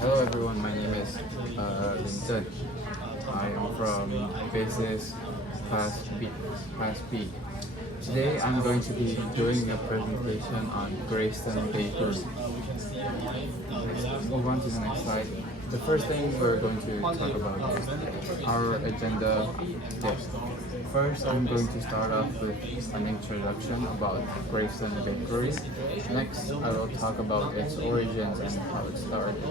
Hello everyone, my name is Lin Zhen. I am from Business Class B. Class B. Today I'm going to be doing a presentation on Greyston Bakery. Let's move on to the next slide. The first thing we're going to talk about is our agenda today. First, I'm going to start off with an introduction about Greyston Bakery. Next, I will talk about its origins and how it started.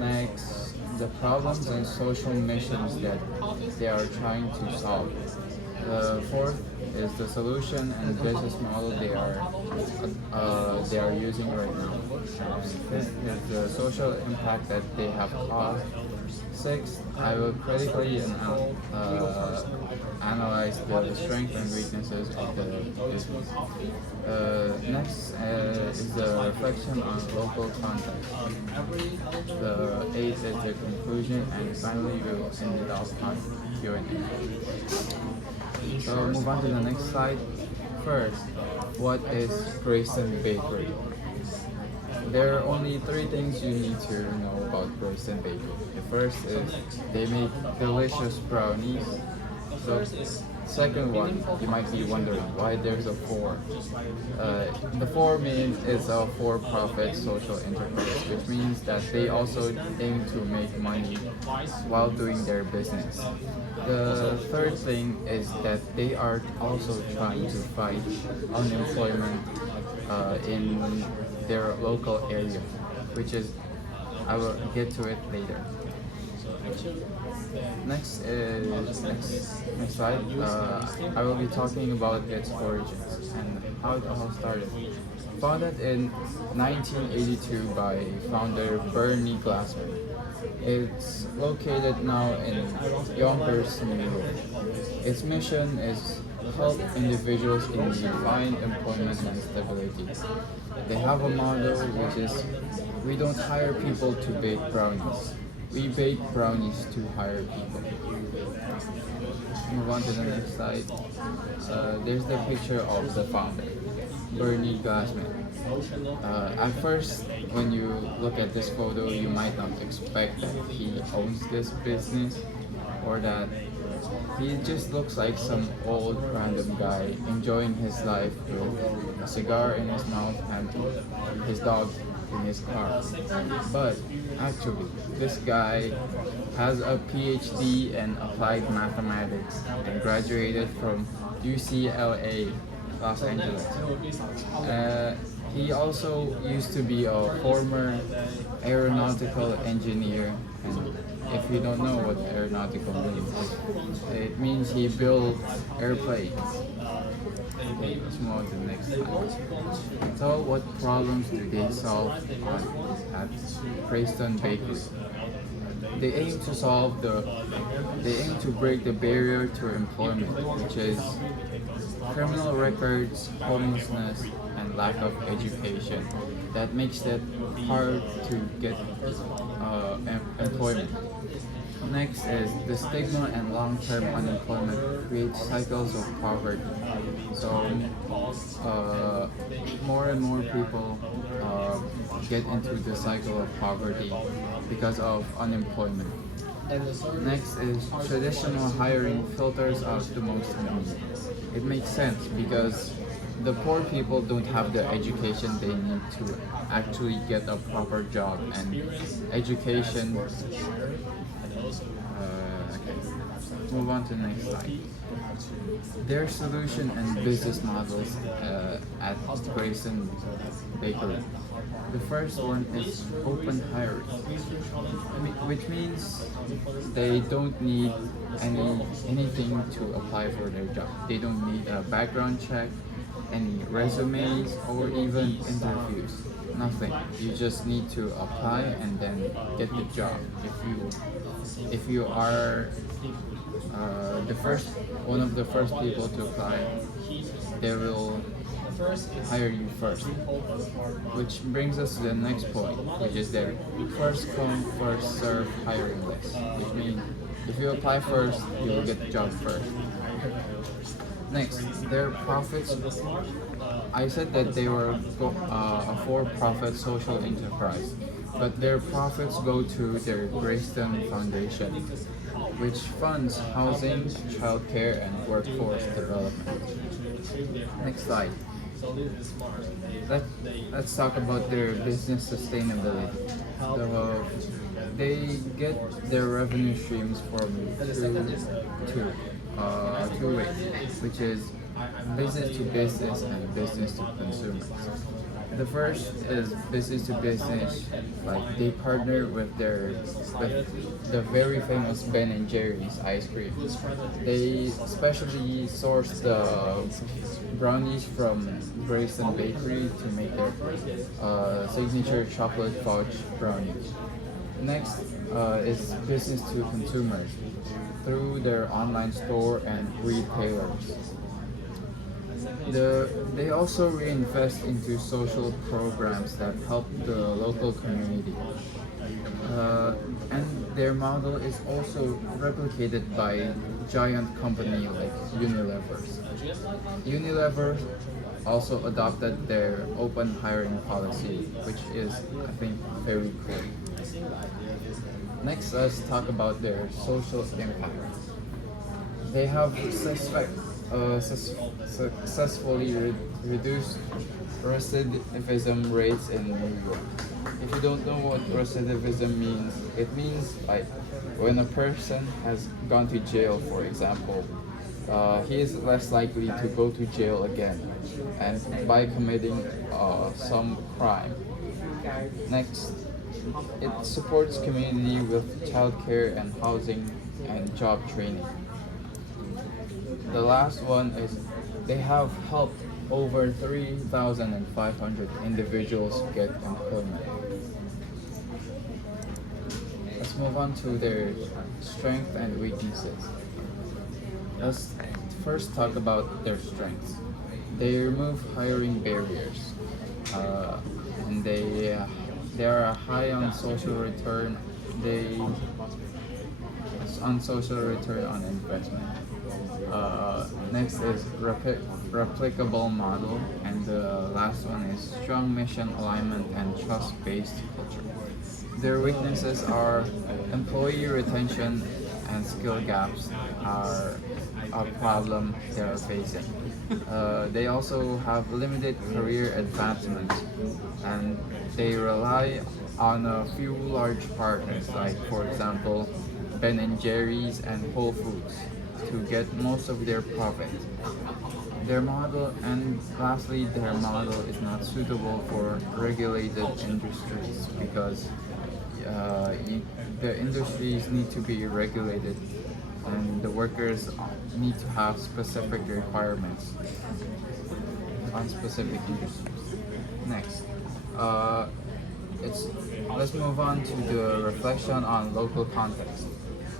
Next, the problems and social missions that they are trying to solve. The fourth is the solution and business model they are using right now. Fifth is the social impact that they have caused. Sixth, I will critically analyze the strengths and weaknesses of the business. Next is the reflection on local context. The eighth is the conclusion, and finally we'll end it off on Q&A. So move on to the next slide. First, what is Greyston Bakery? There are only three things you need to know about Greyston Bakery. The first is they make delicious brownies. So, second one, you might be wondering why there's a four. The four means it's a for-profit social enterprise, which means that they also aim to make money while doing their business. The third thing is that they are also trying to fight unemployment in their local area, which is, I will get to it later. Next slide. I will be talking about its origins and how it all started. Founded in 1982 by founder Bernie Glassman. It's located now in Yonkers, New York. Its mission is help individuals in need find employment and stability. They have a motto which is, we don't hire people to bake brownies. We bake brownies to hire people. Move on to the next slide. There's the picture of the founder, Bernie Glassman. At first, when you look at this photo, you might not expect that he owns this business or that he just looks like some old random guy enjoying his life with a cigar in his mouth and his dog in his car. But actually, this guy has a PhD in applied mathematics and graduated from UCLA, Los Angeles. He also used to be a former aeronautical engineer, and if you don't know what aeronautical means, it means he builds airplanes. Okay, let's move on to the next slide. So, what problems do they solve at Greyston Bakery? They aim to break the barrier to employment, which is criminal records, homelessness, and lack of education that makes it hard to get employment. Next is the stigma and long-term unemployment creates cycles of poverty. So more and more people get into the cycle of poverty because of unemployment. Next is traditional hiring filters out the most need. It makes sense because the poor people don't have the education they need to actually get a proper job, and education. Okay. Move on to the next slide. Their solution and business models at Greyston Bakery. The first one is open hiring, which means they don't need anything to apply for their job. They don't need a background check, any resumes, or even interviews. Nothing. You just need to apply and then get the job. If you are one of the first people to apply, they will hire you first. Which brings us to the next point, which is their first come, first serve hiring list. Which means if you apply first, you will get the job first. Next, their profits I said that they were a for-profit social enterprise, but their profits go to their Greyston Foundation, which funds housing, childcare, and workforce development. Next slide. Let, let's talk about their business sustainability. The, they get their revenue streams from two ways, which is business to business and business to consumers. The first is business to business, like they partner with the very famous Ben and Jerry's ice cream. They specially source the brownies from Grayson Bakery to make their signature chocolate fudge brownies. Next is business to consumers through their online store and retailers. They also reinvest into social programs that help the local community. And their model is also replicated by giant company like Unilever. Unilever also adopted their open hiring policy, which is, I think, very cool. Next, let's talk about their social impact. They have successfully reduced recidivism rates in New York. If you don't know what recidivism means, it means like when a person has gone to jail, for example, he is less likely to go to jail again and by committing some crime. Next, it supports community with childcare and housing and job training. The last one is they have helped over 3,500 individuals get employment. Let's move on to their strengths and weaknesses. Let's first talk about their strengths. They remove hiring barriers, and they are high on social return. They on social return on investment. Next is replicable model, and the last one is strong mission alignment and trust-based culture. Their weaknesses are employee retention and skill gaps are a problem they are facing. They also have limited career advancement, and they rely on a few large partners, like for example, Ben and Jerry's and Whole Foods, to get most of their profit. Their model, and lastly, their model is not suitable for regulated industries because the industries need to be regulated and the workers need to have specific requirements on specific industries. Next, uh, it's let's move on to the reflection on local context.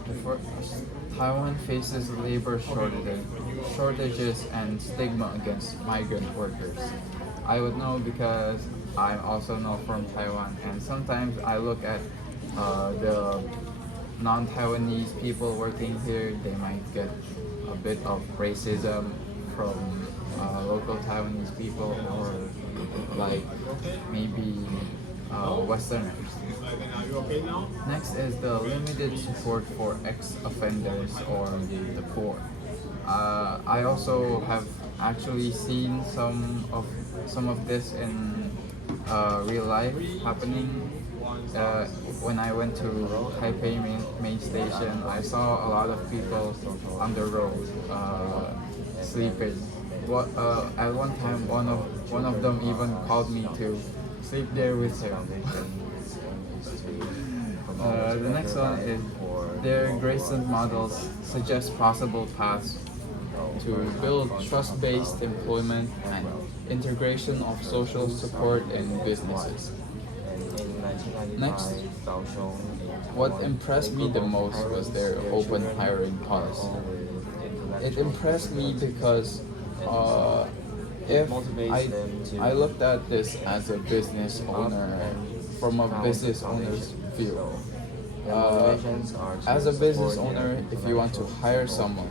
The first, Taiwan faces labor shortages and stigma against migrant workers. I would know because I also know from Taiwan, and sometimes I look at the non-Taiwanese people working here. They might get a bit of racism from local Taiwanese people, or like maybe Westerners. Next is the limited support for ex-offenders or the poor. I also have actually seen some of this in real life happening. When I went to Taipei main station, I saw a lot of people on the road sleeping. At one time, one of them even called me to sleep there with him. The next one is their Grayson models suggest possible paths to build trust-based employment and integration of social support in businesses. Next, what impressed me the most was their open hiring policy. It impressed me because if I looked at this as a business owner from a business owner's view, Their uh, motivations are as to a business support their owner, if you want to intellectual hire people, someone,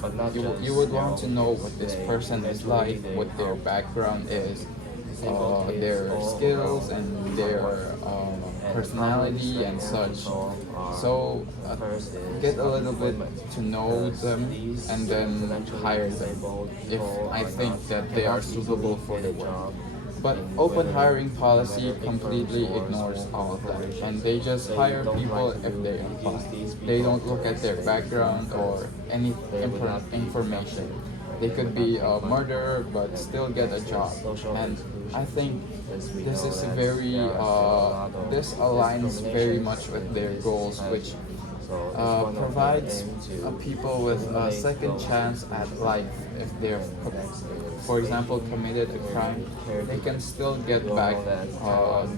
but not you just would their want to know own. what this They person is like, eventually they what their help background is, single kids their all skills around and Taiwan. their And the problems personality that and can be such. solved are So first is get a little bit employment, to know because them these and then intellectually hire them disabled if people I are not think that they are cannot suitable easily for get the a work. job But in open whether hiring no policy matter big firms completely or ignores small all of that, and corporations. they just They hire don't people like to if they apply. use these They people don't look at because their they feel background or any they would not be information. productive, They they could would not be make a money. murderer but And still get a next is job. social And I exclusion. think As we this know is that very there are still a lot of this aligns very discriminations much with in their this goals, which society. So it's one of their provides aim to people with a eliminate second those chance at life if they've, next is for example, aging committed a crime. They can still get back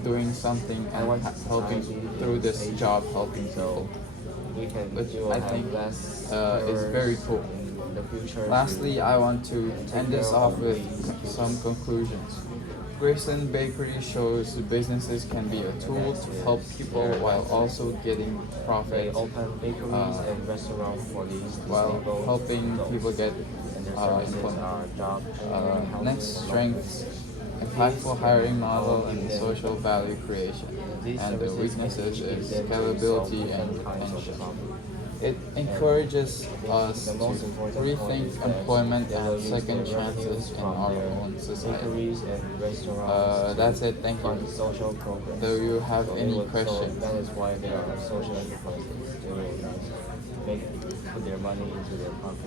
doing something and helping through this job, helping so people, we can which we will I have think less is very errors cool. in the future. Lastly, I want to Take end this care off of with these some kids. conclusions. Grayson Bakery shows businesses can be a tool to help people while also getting They profit, open bakeries uh, and restaurants for these while disabled helping adults, people get and their services employment. are job training, Next, housing, and strengths, loans. impactful hiring All model, and give them social value creation. these And the services can weaknesses each give is them to solve scalability and different kinds of retention. problems. It encourages us The to most important point rethink is that employment they will and use second their revenues chances in from our their own society. bakeries and restaurants That's to it. Thank fund you. social programs. Do you have So any so questions? that is why they are social enterprises. They will not put their money into their pocket.